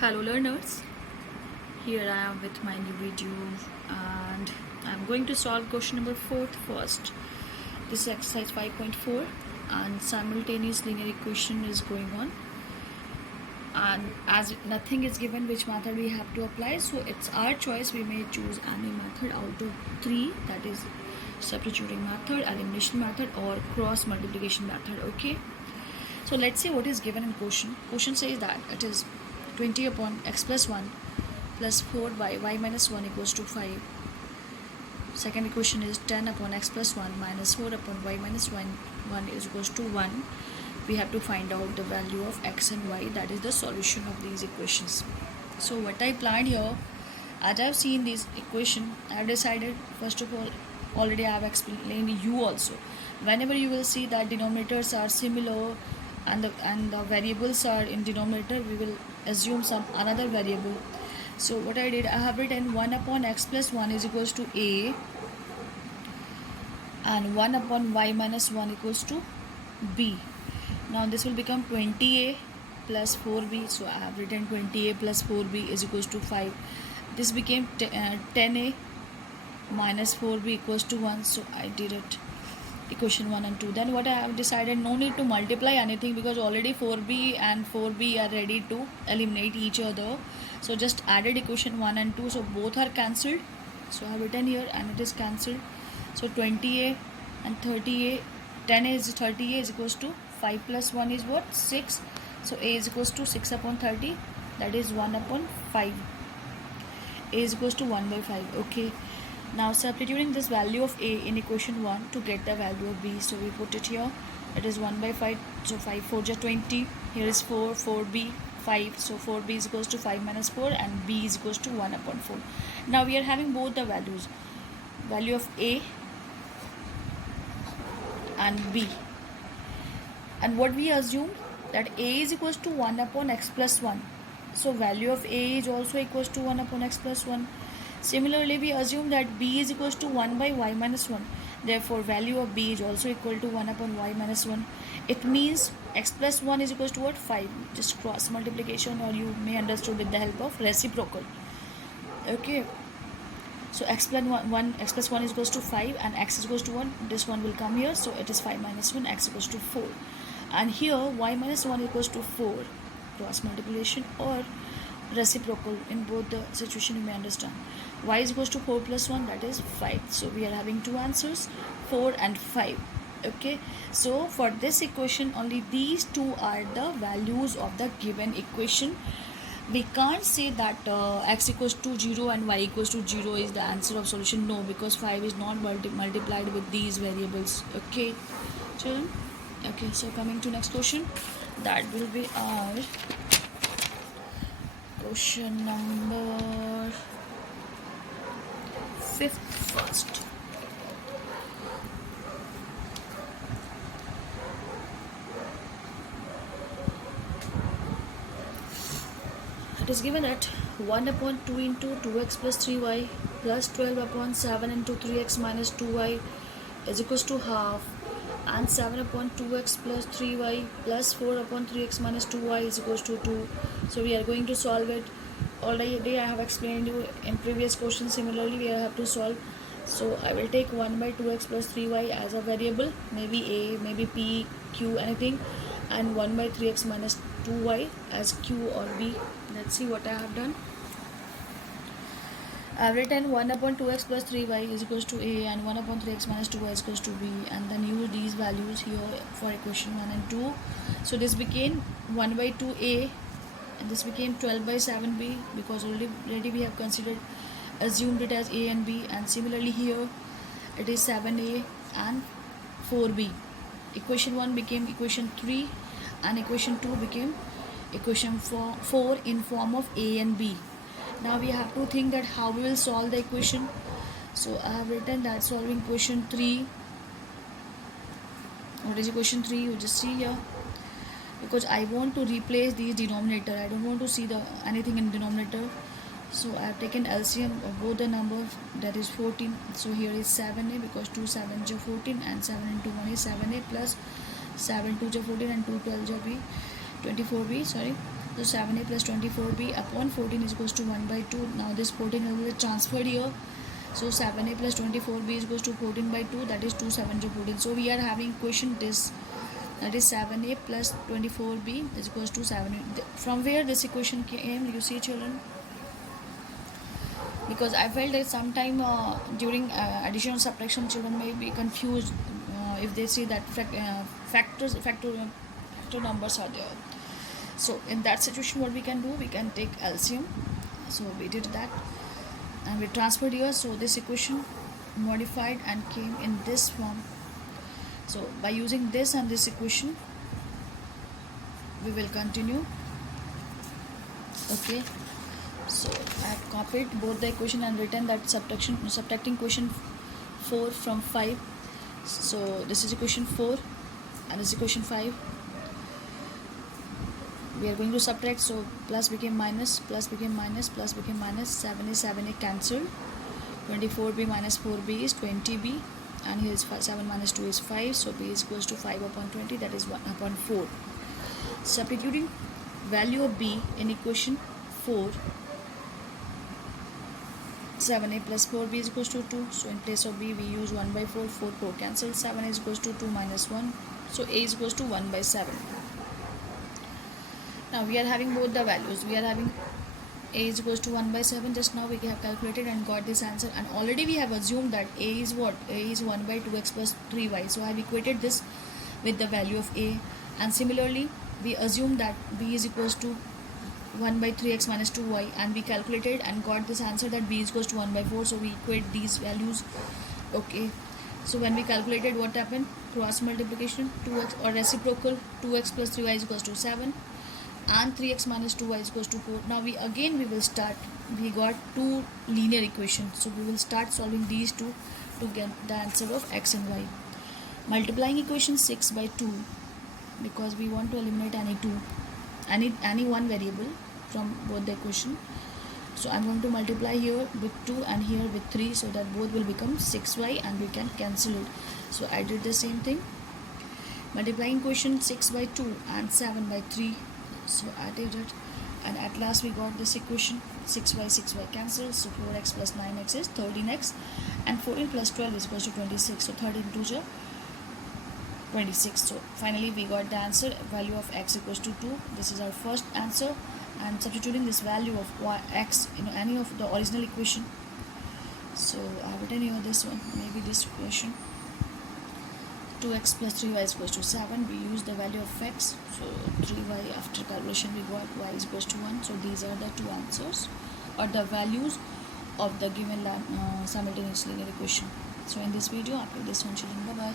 Hello learners, here I am with my new video and I'm going to solve question number 4 first. This is exercise 5.4 and simultaneous linear equation is going on, and as nothing is given which method we have to apply, so it's our choice. We may choose any method out of three, that is substituting method, elimination method or cross multiplication method. Okay, so let's see what is given in question. Question says that it is 20 upon x plus 1 plus 4 by y minus 1 equals to 5. Second equation is 10 upon x plus 1 minus 4 upon y minus 1 is equals to 1. We have to find out the value of x and y, that is the solution of these equations. So what I planned here, as I have seen this equation, I have decided, first of all, already I have explained you also, whenever you will see that denominators are similar and the variables are in denominator, we will assume some another variable. So what I did, I have written 1 upon x plus 1 is equals to a and 1 upon y minus 1 equals to b. Now this will become 20a plus 4b. So I have written 20a plus 4b is equals to 5. This became 10a minus 4b equals to 1. So I did it equation 1 and 2. Then what I have decided, no need to multiply anything because already 4b and 4b are ready to eliminate each other. So just added equation 1 and 2, so both are cancelled. So I have written here and it is cancelled. So 20a and 30a, 10a is 30a is equals to 5 plus 1 is what? 6. So a is equals to 6 upon 30, that is 1 upon 5. A is equals to 1 by 5. Okay. Now substituting this value of a in equation 1 to get the value of b. So we put it here. It is 1 by 5. So 5 4 just 20. Here is 4, 4b, 5. So 4b is equals to 5 minus 4 and b is equals to 1 upon 4. Now we are having both the values. Value of a and b. And what we assume, that a is equals to 1 upon x plus 1. So value of a is also equals to 1 upon x plus 1. Similarly, we assume that b is equals to 1 by y minus 1. Therefore, value of b is also equal to 1 upon y minus 1. It means x plus 1 is equals to what? 5. Just cross multiplication, or you may understood with the help of reciprocal. Okay. So x plus 1 is equals to 5 and x is equals to 1. This one will come here. So it is 5 minus 1, x equals to 4. And here y minus 1 equals to 4. Cross multiplication or reciprocal, in both the situation you may understand. Y is equals to 4 plus 1, that is 5. So we are having two answers, 4 and 5. Okay, so for this equation only these two are the values of the given equation. We can't say that x equals to 0 and y equals to 0 is the answer of solution. No, because 5 is not multiplied with these variables. Okay children. Okay, so coming to next question, that will be our question number 5th first. It is given that 1 upon 2 into 2x plus 3y plus 12 upon 7 into 3x minus 2y is equals to half, and 7 upon 2x plus 3y plus 4 upon 3x minus 2y is equals to 2. So we are going to solve it. Already I have explained you in previous question. Similarly we have to solve. So I will take 1 by 2x plus 3y as a variable, maybe a, maybe p, q, anything, and 1 by 3x minus 2y as q or b. Let's see what I have done. I have written 1 upon 2x plus 3y is equals to a and 1 upon 3x minus 2y is equals to b, and then use these values here for equation 1 and 2. So this became 1 by 2a and this became 12 by 7b, because already we have assumed it as a and b, and similarly here it is 7a and 4b. Equation 1 became equation 3 and equation 2 became equation 4 in form of a and b. Now we have to think that how we will solve the equation. So I have written that solving equation 3. What is equation 3? You just see here, because I want to replace these denominator. I don't want to see anything in denominator. So I have taken LCM of both the numbers, that is 14. So here is 7a, because 2 7 is 14 and 7 into 1 is 7a plus 7 2 is 14 and 2 12 is 24b, sorry. So 7a plus 24b upon 14 is equals to 1 by 2. Now this 14 will be transferred here. So 7a plus 24b is equals to 14 by 2, that is 2 7 14. So we are having equation this, that is 7a plus 24b is equals to 7. From where this equation came, you see children? Because I felt that sometime during addition or subtraction children may be confused if they see that factor numbers are there. So in that situation what we can do, we can take LCM. So we did that and we transferred here. So this equation modified and came in this form. So by using this and this equation we will continue. Okay, so I have copied both the equation and written that subtracting equation 4 from 5. So this is equation 4 and this is equation 5. We are going to subtract, so plus became minus, plus became minus, plus became minus. 7a cancelled. 24b minus 4b is 20b, and here is 7 minus 2 is 5, so b is equals to 5 upon 20, that is 1 upon 4. Substituting value of b in equation 4, 7a plus 4b is equals to 2, so in place of b we use 1 by 4, 4 cancelled. 7 is equals to 2 minus 1, so a is equals to 1 by 7. Now we are having both the values. We are having a is equals to 1 by 7. Just now we have calculated and got this answer, and already we have assumed that a is what? A is 1 by 2x plus 3y. So I have equated this with the value of a, and similarly we assume that b is equals to 1 by 3x minus 2y, and we calculated and got this answer that b is equals to 1 by 4. So we equate these values. Okay, so when we calculated, what happened? Cross multiplication, 2x or reciprocal, 2x plus 3y is equals to 7, and 3x minus 2y is equals to 4. Now we will start. We got two linear equations, so we will start solving these two to get the answer of x and y. Multiplying equation 6 by 2, because we want to eliminate any one variable from both the equation. So I'm going to multiply here with 2 and here with 3, so that both will become 6y and we can cancel it. So I did the same thing. Multiplying equation 6 by 2 and 7 by 3. So I did it, and at last we got this equation. 6y cancels, so 4x plus 9x is 13x, and 14 plus 12 is equals to 26. So 13 2 26. So finally we got the answer, value of x equals to 2. This is our first answer, and substituting this value of x in any of the original equation. So I have written here this one, maybe this equation. 2x plus 3y is equals to 7. We use the value of x, so 3y, after calculation we got y is equals to 1. So these are the two answers, or the values of the given simultaneous linear equation. So in this video I played this one children. Bye bye.